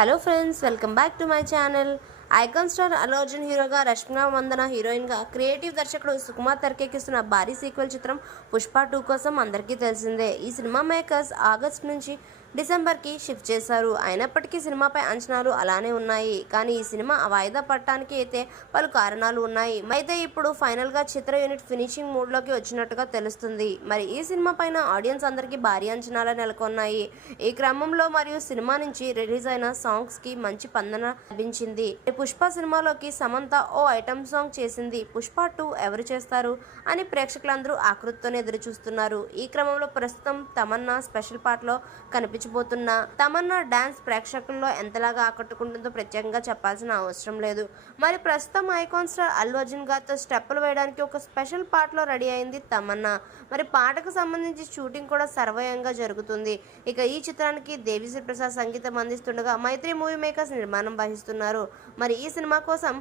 Hello friends, welcome back to my channel. Icon star Allu Arjun హీరోగా, రష్మిక మందన హీరోయిన్గా, creative దర్శకుడు సుకుమార్ తెరకెక్కిస్తున్న భారీ సీక్వెల్ చిత్రం పుష్ప 2 కోసం అందరికీ తెలిసిందే. ఈ సినిమా మేకర్స్ ఆగస్ట్ నుంచి డిసెంబర్కి షిఫ్ట్ చేశారు. అయినప్పటికీ సినిమాపై అంచనాలు అలానే ఉన్నాయి. కానీ ఈ సినిమా వాయిదా పడటానికి అయితే పలు కారణాలు ఉన్నాయి. అయితే ఇప్పుడు ఫైనల్గా చిత్ర యూనిట్ ఫినిషింగ్ మూడ్లోకి వచ్చినట్టుగా తెలుస్తుంది. మరి ఈ సినిమా పైన ఆడియన్స్ అందరికీ భారీ అంచనాలు నెలకొన్నాయి. ఈ క్రమంలో మరియు సినిమా నుంచి రిలీజ్ అయిన సాంగ్స్కి మంచి స్పందన లభించింది. పుష్ప సినిమాలోకి సమంత ఓ ఐటమ్ సాంగ్ చేసింది. పుష్ప 2 ఎవరు చేస్తారు అని ప్రేక్షకులందరూ ఆకృతితోనే ఎదురు చూస్తున్నారు. ఈ క్రమంలో ప్రస్తుతం తమన్నా స్పెషల్ పార్ట్లో కనిపించబోతున్న తమన్నా డాన్స్ ప్రేక్షకుల్లో ఎంతలాగా ఆకట్టుకుంటుందో ప్రత్యేకంగా చెప్పాల్సిన అవసరం లేదు. మరి ప్రస్తుతం ఐకాన్ స్టార్ అల్లు అర్జున్ గారితో స్టెప్పులు వేయడానికి ఒక స్పెషల్ పార్ట్లో రెడీ అయింది తమన్నా. మరి పాటకు సంబంధించి షూటింగ్ కూడా సర్వయంగా జరుగుతుంది. ఇక ఈ చిత్రానికి దేవిశ్రీ ప్రసాద్ సంగీతం అందిస్తుండగా మైత్రి మూవీ మేకర్స్ నిర్మాణం వహిస్తున్నారు. మరి ఈ సినిమా కోసం